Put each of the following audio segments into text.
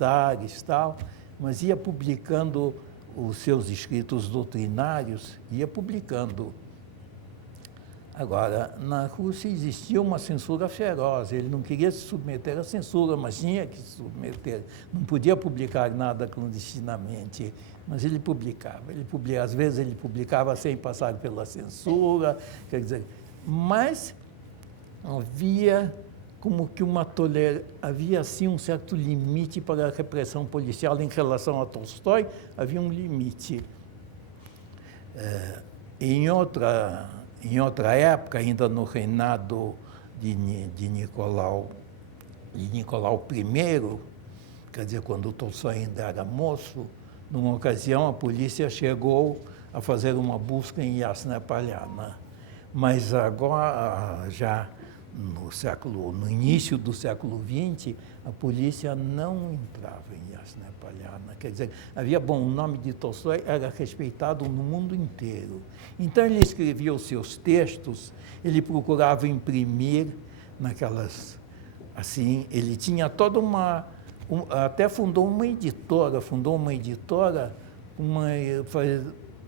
militares, tal, mas ia publicando os seus escritos doutrinários, ia publicando. Agora, na Rússia existia uma censura feroz, ele não queria se submeter à censura, mas tinha que se submeter, não podia publicar nada clandestinamente, mas ele publicava, às vezes ele publicava sem passar pela censura, quer dizer, mas havia como que havia assim um certo limite para a repressão policial em relação a Tolstói, havia um limite. Em outra época, ainda no reinado de Nicolau I, quer dizer, quando Tolstói ainda era moço, numa ocasião a polícia chegou a fazer uma busca em Yasna Polyana. Mas agora, já no início do século XX, a polícia não entrava em Yasna Polyana. Quer dizer, o nome de Tolstói era respeitado no mundo inteiro. Então ele escrevia os seus textos, ele procurava imprimir naquelas, assim, ele tinha toda até fundou uma editora,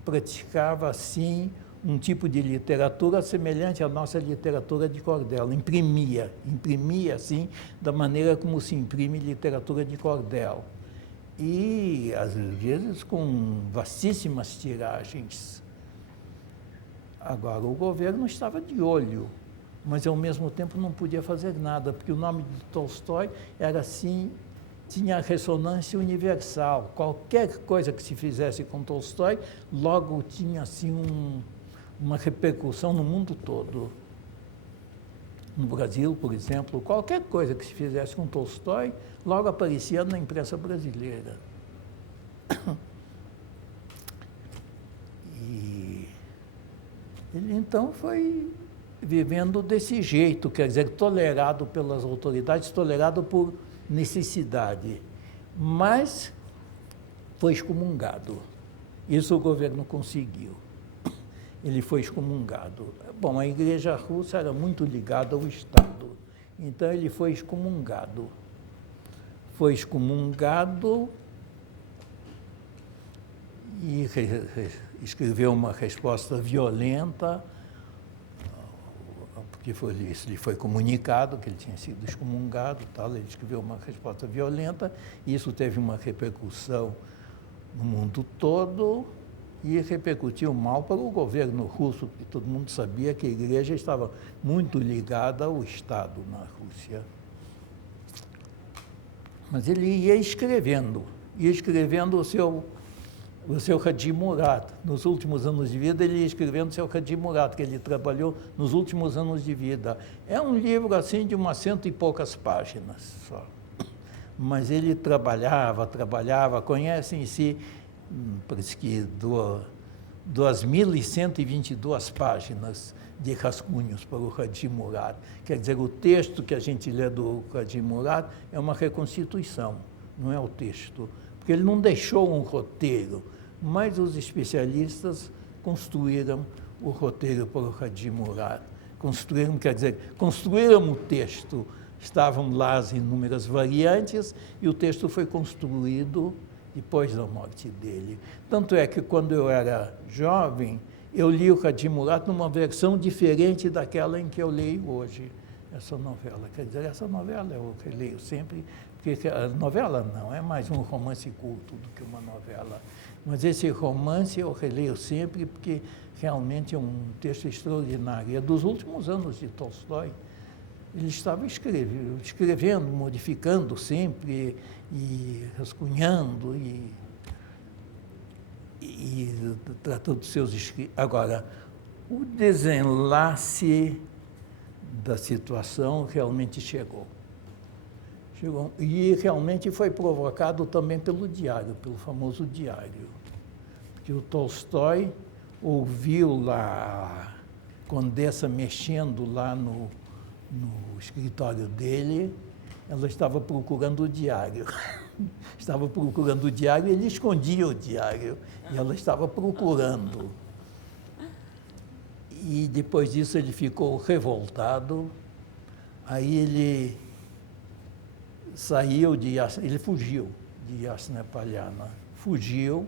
praticava assim um tipo de literatura semelhante à nossa literatura de cordel, imprimia assim, da maneira como se imprime literatura de cordel. E, às vezes, com vastíssimas tiragens. Agora, o governo estava de olho, mas, ao mesmo tempo, não podia fazer nada, porque o nome de Tolstói era assim, tinha ressonância universal. Qualquer coisa que se fizesse com Tolstói, logo tinha assim uma repercussão no mundo todo. No Brasil, por exemplo, qualquer coisa que se fizesse com Tolstói, logo aparecia na imprensa brasileira. E ele, então, foi vivendo desse jeito, quer dizer, tolerado pelas autoridades, tolerado por necessidade, mas foi excomungado. Isso o governo conseguiu. Ele foi excomungado. Bom, a Igreja Russa era muito ligada ao Estado, então ele foi excomungado. Foi excomungado e escreveu uma resposta violenta, porque lhe foi comunicado que ele tinha sido excomungado, tal, ele escreveu uma resposta violenta, e isso teve uma repercussão no mundo todo, e repercutiu mal para o governo russo, porque todo mundo sabia que a Igreja estava muito ligada ao Estado na Rússia. Mas ele ia escrevendo o seu Radim Murat. Nos últimos anos de vida, ele ia escrevendo o seu Radim Murat, que ele trabalhou nos últimos anos de vida. É um livro, assim, de umas 100 e poucas páginas só. Mas ele trabalhava, conhece em si, parece que 2.122 páginas de rascunhos para o Radim Murat. Quer dizer, o texto que a gente lê do Radim Murat é uma reconstituição, não é o texto, porque ele não deixou um roteiro, mas os especialistas construíram o roteiro para o Radim Murat. Construíram o texto, estavam lá as inúmeras variantes, e o texto foi construído depois da morte dele. Tanto é que, quando eu era jovem, eu li o Radim Murat numa versão diferente daquela em que eu leio hoje, essa novela. Quer dizer, essa novela eu releio sempre, porque a novela não, é mais um romance culto do que uma novela. Mas esse romance eu releio sempre, porque realmente é um texto extraordinário. É dos últimos anos de Tolstói. Ele estava escrevendo, modificando sempre, e rascunhando, e tratando dos seus escritos. Agora, o desenlace da situação realmente chegou. E realmente foi provocado também pelo diário, pelo famoso diário. Porque o Tolstói ouviu lá a condessa mexendo lá no escritório dele, ela estava procurando o diário. Estava procurando o diário, ele escondia o diário, e ela estava procurando. E depois disso ele ficou revoltado, aí ele saiu ele fugiu de Yasna Polyana, fugiu,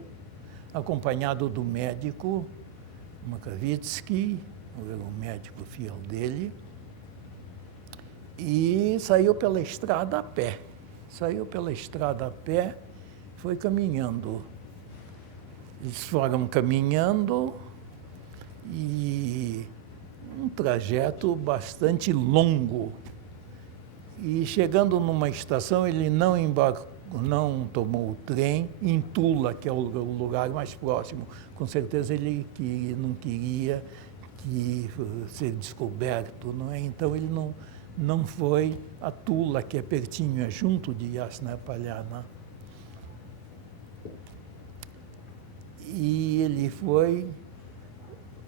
acompanhado do médico Makavitsky, o médico fiel dele, e saiu pela estrada a pé. Saiu pela estrada a pé, foi caminhando. Eles foram caminhando e um trajeto bastante longo. E chegando numa estação, ele não embarcou, não tomou o trem em Tula, que é o lugar mais próximo. Com certeza ele não queria ser descoberto, não é? Então ele não foi a Tula, que é pertinho, é junto de Yasna Polyana. E ele foi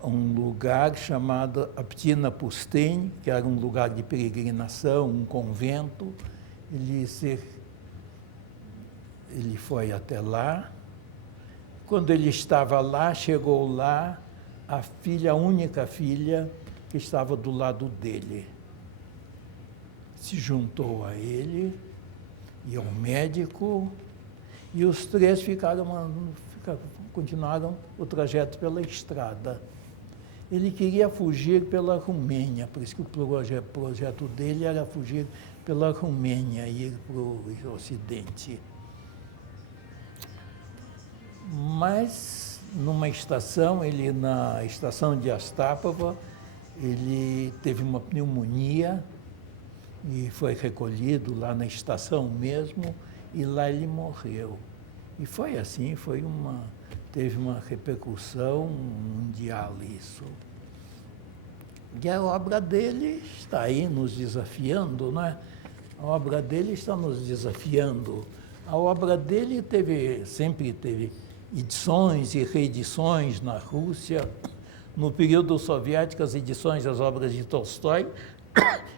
a um lugar chamado Aptina Pustin, que era um lugar de peregrinação, um convento. Ele foi até lá. Quando ele estava lá, chegou lá a única filha que estava do lado dele. Se juntou a ele e ao médico, e os três continuaram o trajeto pela estrada. Ele queria fugir pela Romênia, por isso que o projeto dele era fugir pela Romênia e ir para o Ocidente. Mas, numa estação, na estação de Astapava, ele teve uma pneumonia e foi recolhido lá na estação mesmo, e lá ele morreu. E foi assim, teve uma repercussão mundial isso. E a obra dele está aí nos desafiando, né? A obra dele está nos desafiando. A obra dele sempre teve edições e reedições na Rússia. No período soviético, as edições das obras de Tolstói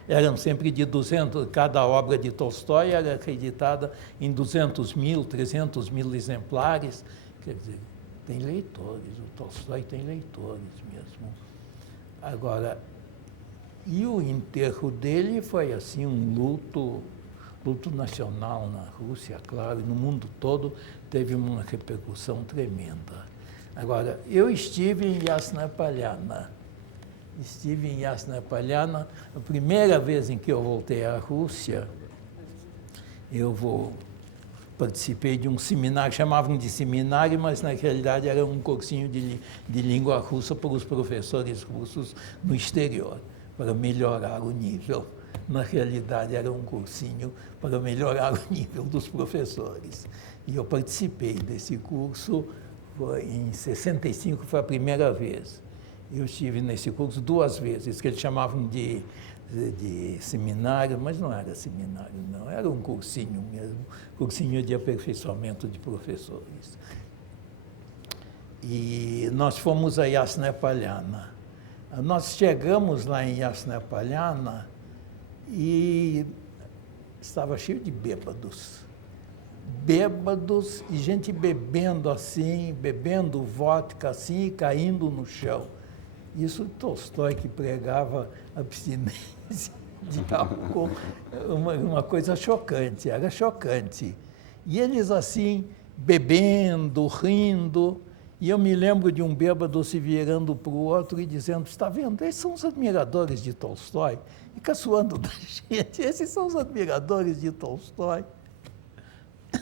eram sempre de 200, cada obra de Tolstói era reeditada em 200.000, 300.000 exemplares. Quer dizer, tem leitores, o Tolstói tem leitores mesmo. Agora, e o enterro dele foi assim um luto nacional na Rússia, claro, e no mundo todo teve uma repercussão tremenda. Agora, eu estive em Yasna Polyana. A primeira vez em que eu voltei à Rússia, participei de um seminário, chamavam de seminário, mas na realidade era um cursinho de língua russa para os professores russos no exterior, para melhorar o nível. Na realidade era um cursinho para melhorar o nível dos professores. E eu participei desse curso, em 65 foi a primeira vez. Eu estive nesse curso 2 vezes, que eles chamavam de seminário, mas não era seminário, não, era um cursinho mesmo, cursinho de aperfeiçoamento de professores. E nós fomos a Yasna Polyana. Nós chegamos lá em Yasna Polyana e estava cheio de bêbados e gente bebendo assim, bebendo vodka assim e caindo no chão. Isso Tolstói, que pregava abstinência de álcool, uma coisa chocante, era chocante. E eles assim, bebendo, rindo, e eu me lembro de um bêbado se virando para o outro e dizendo, está vendo, esses são os admiradores de Tolstói, e caçoando da gente, esses são os admiradores de Tolstói.